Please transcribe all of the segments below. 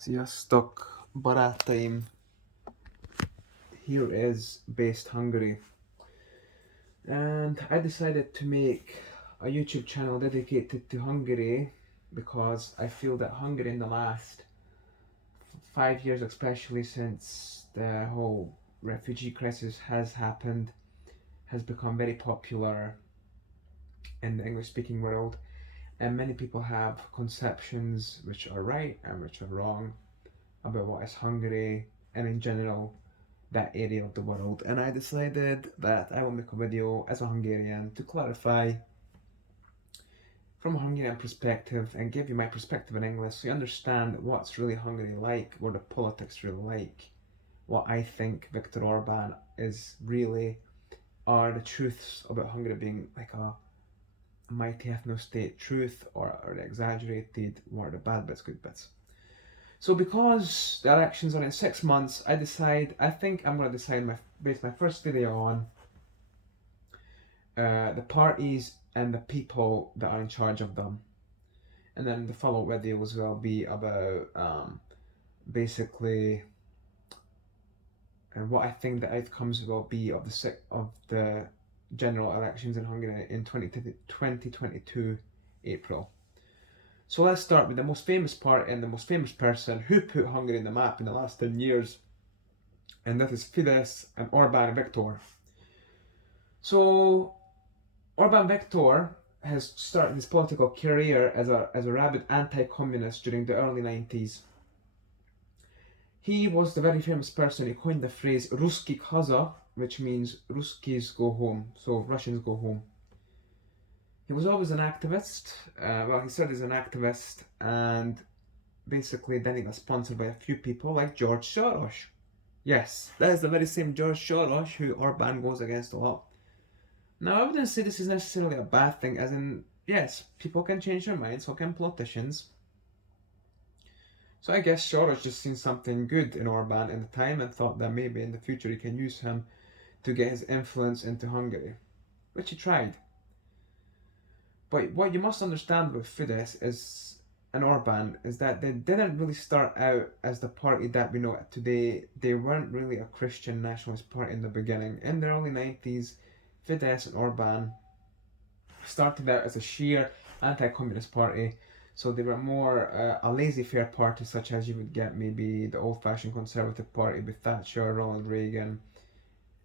Sziasztok, barátaim! Here is based Hungary, and I decided to make a YouTube channel dedicated to Hungary because I feel that Hungary in the last 5 years, especially since the whole refugee crisis has happened, has become very popular in the English speaking world, and many people have conceptions which are right and which are wrong about what is Hungary and in general that area of the world. And I decided that I will make a video as a Hungarian to clarify from a Hungarian perspective and give you my perspective in English so you understand what's really Hungary like, what the politics really like, what I think Viktor Orban is really are the truths about Hungary being like a mighty ethno-state truth or the exaggerated, what are the bad bits, good bits. So because the elections are in 6 months, I think I'm gonna base my first video on the parties and the people that are in charge of them, and then the follow-up videos will be about basically and what I think the outcomes will be of the general elections in Hungary in 2022 April. So let's start with the most famous part and the most famous person who put Hungary in the map in the last 10 years, and that is Fidesz and Orbán Viktor. So Orbán Viktor has started his political career as a rabid anti-communist during the early 90s. He was the very famous person who coined the phrase Ruski Khaza, which means Ruskis go home, so Russians go home. He was always an activist. He started as an activist, and basically then he got sponsored by a few people like George Soros. Yes, that is the very same George Soros who Orban goes against a lot. Now, I wouldn't say this is necessarily a bad thing, as in, yes, people can change their minds, so can politicians. So I guess Soros just seen something good in Orban in the time and thought that maybe in the future he can use him to get his influence into Hungary, which he tried. But what you must understand with Fidesz is and Orban is that they didn't really start out as the party that we know today. They weren't really a Christian nationalist party in the beginning. In the early 90s, Fidesz and Orban started out as a sheer anti-communist party. So they were more a laissez-faire party, such as you would get maybe the old-fashioned conservative party with Thatcher, Ronald Reagan.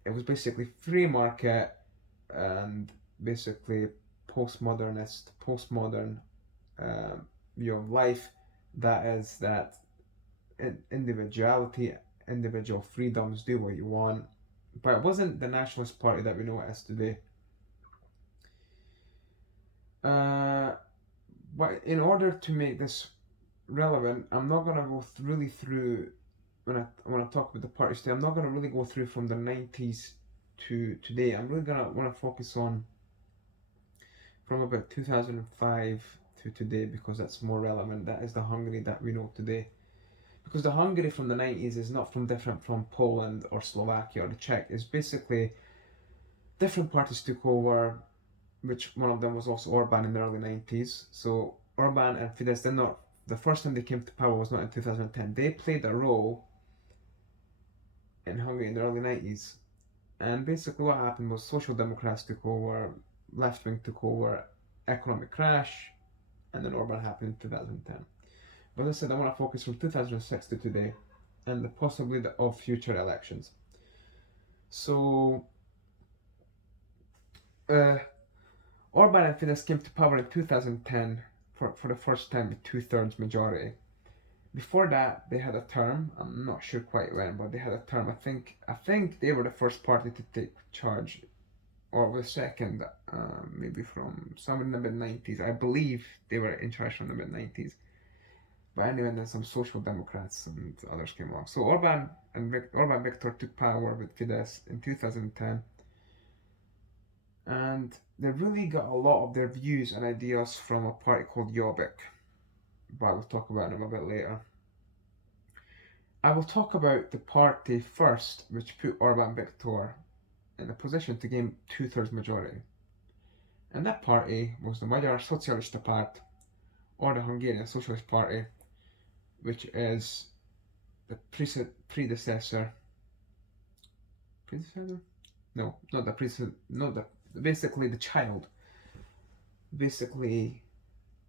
It was basically free market and basically postmodern view of life, that is that individuality, individual freedoms, do what you want. But it wasn't the nationalist party that we know it as today. But in order to make this relevant, I'm not gonna go really through when I talk about the parties today. I'm not gonna really go through from the 90s to today. I'm really gonna want to focus on from about 2005 to today because that's more relevant. That is the Hungary that we know today. Because the Hungary from the 90s is not different from Poland or Slovakia or the Czech. It's basically different parties took over, which one of them was also Orban in the early 90s. So Orban and Fidesz, the first time they came to power was not in 2010. They played a role in Hungary in the early 90s. And basically what happened was Social Democrats took over, left wing took over, economic crash, and then Orban happened in 2010. But as I said, I want to focus from 2006 to today and the possibility of future elections. So, Orban and Fidesz came to power in 2010 for the first time with 2/3 majority. Before that, they had a term. I'm not sure quite when, but they had a term. I think they were the first party to take charge, or the second, maybe from somewhere in the mid-90s. I believe they were in charge from the mid-90s. But anyway, then some social democrats and others came along. So Orban Viktor took power with Fidesz in 2010. And they really got a lot of their views and ideas from a party called Jobbik. But we'll talk about them a bit later. I will talk about the party first, which put Orbán Viktor in a position to gain 2/3 majority. And that party was the Magyar Szocialista Párt, or the Hungarian Socialist Party, which is the predecessor. Predecessor? No, not the predecessor. Not the basically the child. Basically,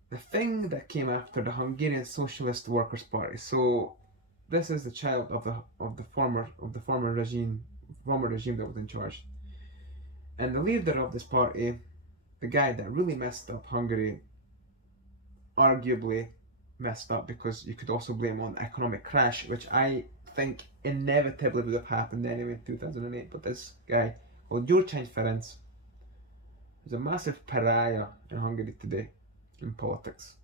the thing that came after the Hungarian Socialist Workers' Party. So, this is the child of the former regime that was in charge, and the leader of this party, the guy that really messed up Hungary, arguably messed up because you could also blame on the economic crash, which I think inevitably would have happened anyway in 2008. But this guy, well, Gyurcsány Ferenc, is a massive pariah in Hungary today in politics.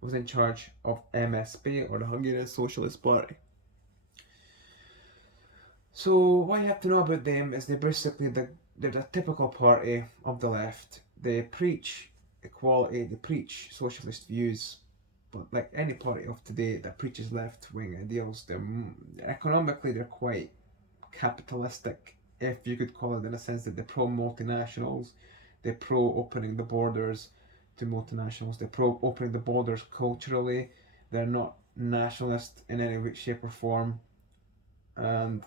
Was in charge of MSP, or the Hungarian Socialist Party. So what you have to know about them is they're basically they're the typical party of the left. They preach equality, they preach socialist views, but like any party of today that preaches left-wing ideals, economically they're quite capitalistic, if you could call it, in a sense that they're pro-multinationals, they're pro-opening the borders to multinationals, they're pro-opening the borders culturally, they're not nationalist in any way, shape or form, and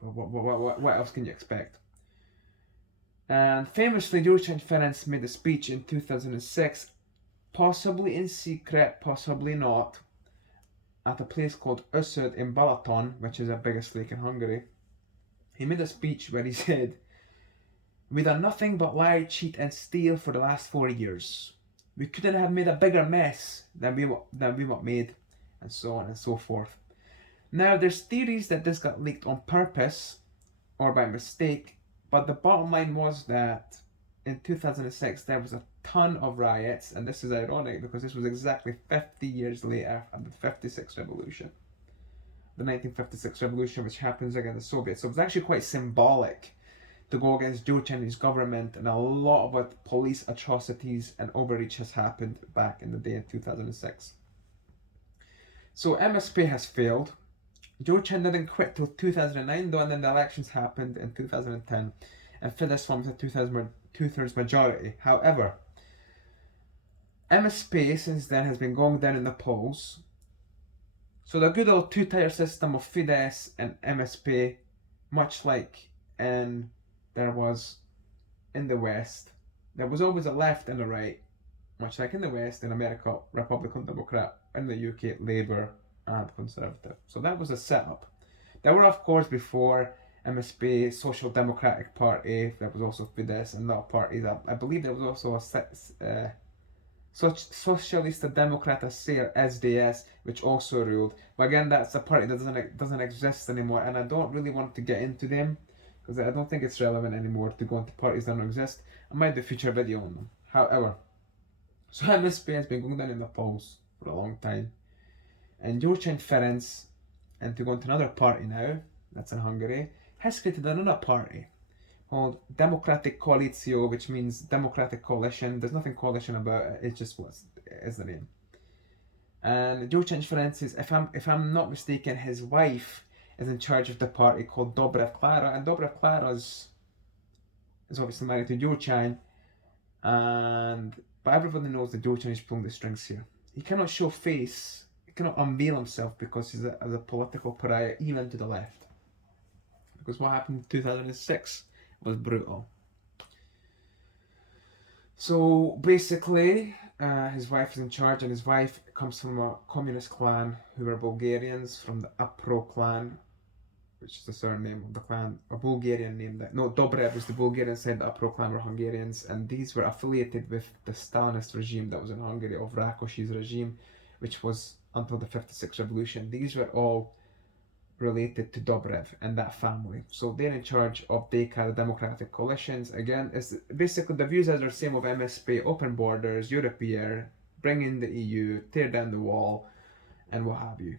what else can you expect? And famously, Gyurcsány Ferenc made a speech in 2006, possibly in secret, possibly not, at a place called Öszöd in Balaton, which is the biggest lake in Hungary. He made a speech where he said, "We done nothing but lie, cheat and steal for the last 4 years. We couldn't have made a bigger mess than we made," and so on and so forth. Now, there's theories that this got leaked on purpose or by mistake, but the bottom line was that in 2006 there was a ton of riots, and this is ironic because this was exactly 50 years later of the 56 revolution. The 1956 revolution, which happens against the Soviets. So it was actually quite symbolic to go against Gyurcsány's government, and a lot of what police atrocities and overreach has happened back in the day in 2006. So MSP has failed. Gyurcsány didn't quit till 2009 though, and then the elections happened in 2010, and Fidesz formed a two-thirds majority. However, MSP since then has been going down in the polls. So the good old two-tier system of Fidesz and MSP, much like there was in the West, there was always a left and a right, much like in the West, in America, Republican, Democrat, in the UK, Labour and Conservative. So that was a setup. There were, of course, before MSP, Social Democratic Party, there was also Fidesz and other parties. I believe there was also a Socialista Demokrata Ser, SDS, which also ruled. But again, that's a party that doesn't exist anymore, and I don't really want to get into them because I don't think it's relevant anymore to go into parties that don't exist. I might do a future video on them. However, so MSP has been going down in the polls for a long time, and Gyurcsány Ferenc, and to go into another party now, that's in Hungary, has created another party called Democratic Coalition, which means Democratic Coalition. There's nothing coalition about it, it's just what is the name. And Gyurcsány Ferenc is, if I'm not mistaken, his wife is in charge of the party called Dobrev Klára, and Dobrev Klára is obviously married to Gyurcsány, but everybody knows that Gyurcsány is pulling the strings here. He cannot show face, he cannot unveil himself because he's a political pariah, even to the left. Because what happened in 2006 was brutal. So basically, his wife is in charge, and his wife comes from a communist clan who were Bulgarians, from the Apro clan, which is the surname of the clan, a Bulgarian name. Dobrev was the Bulgarian side, the Apro clan were Hungarians, and these were affiliated with the Stalinist regime that was in Hungary, of Rákosi's regime, which was until the 56 revolution. These were all related to Dobrev and that family. So they're in charge of DK, the Democratic Coalitions. Again, it's basically the views are the same of MSP, open borders, European, bring in the EU, tear down the wall, and what have you.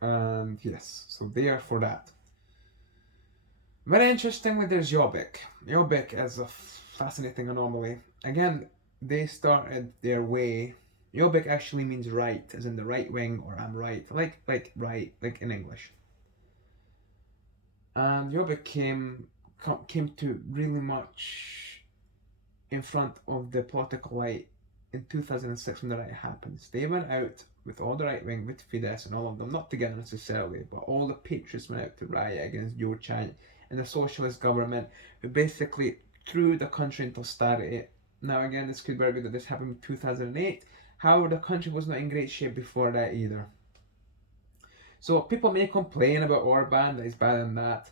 And yes, so they are for that. Very interestingly, there's Jobbik. Jobbik is a fascinating anomaly. Again, they started their way. Jobbik actually means right, as in the right wing, or I'm right, like right, like in English. And Jobbik came to really much in front of the political light in 2006 when the riot happens. They went out with all the right wing, with Fidesz and all of them, not together necessarily, but all the patriots went out to riot against Joe Chang and the socialist government, who basically threw the country into austerity. Now again, this could be argued that this happened in 2008. However, the country was not in great shape before that either. So people may complain about Orban, that he's bad in that,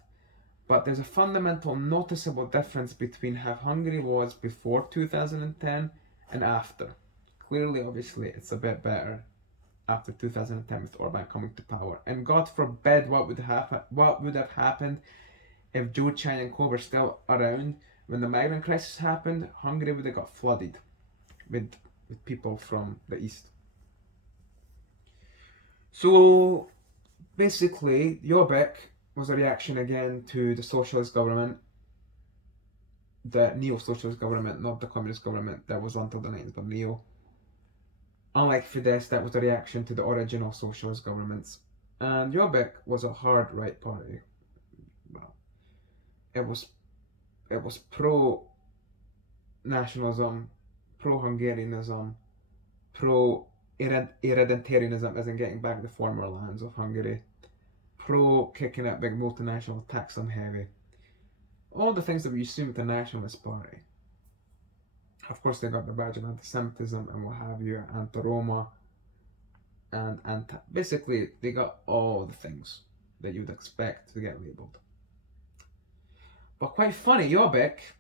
but there's a fundamental noticeable difference between how Hungary was before 2010 and after. Clearly, obviously, it's a bit better after 2010 with Orban coming to power. And God forbid what would have happened if Joe Chang and co were still around when the migrant crisis happened. Hungary would have got flooded with people from the east. So basically, Jobbik was a reaction again to the socialist government, the neo-socialist government, not the communist government that was until the 90s, but neo. Unlike Fidesz, that was a reaction to the original socialist governments. And Jobbik was a hard right party. Well, it was pro-nationalism, pro-Hungarianism, pro-hereditarianism, as in getting back the former lands of Hungary, pro-kicking out big multinational tax on heavy. All the things that we assume with the nationalist party. Of course, they got the badge of anti-Semitism and what have you, anti-Roma, and basically they got all the things that you'd expect to get labelled. But quite funny, Jobbik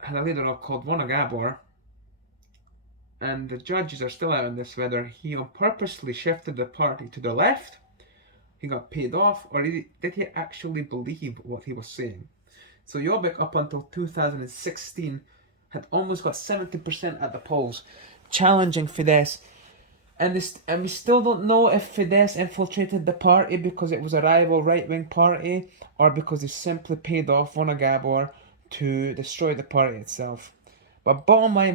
had a leader called Vona Gábor, and the judges are still out on this whether he purposely shifted the party to the left, he got paid off, or did he actually believe what he was saying. So Jobbik, up until 2016, had almost got 70% at the polls, challenging Fidesz. And we still don't know if Fidesz infiltrated the party because it was a rival right-wing party, or because they simply paid off Vona Gábor to destroy the party itself. But bottom line,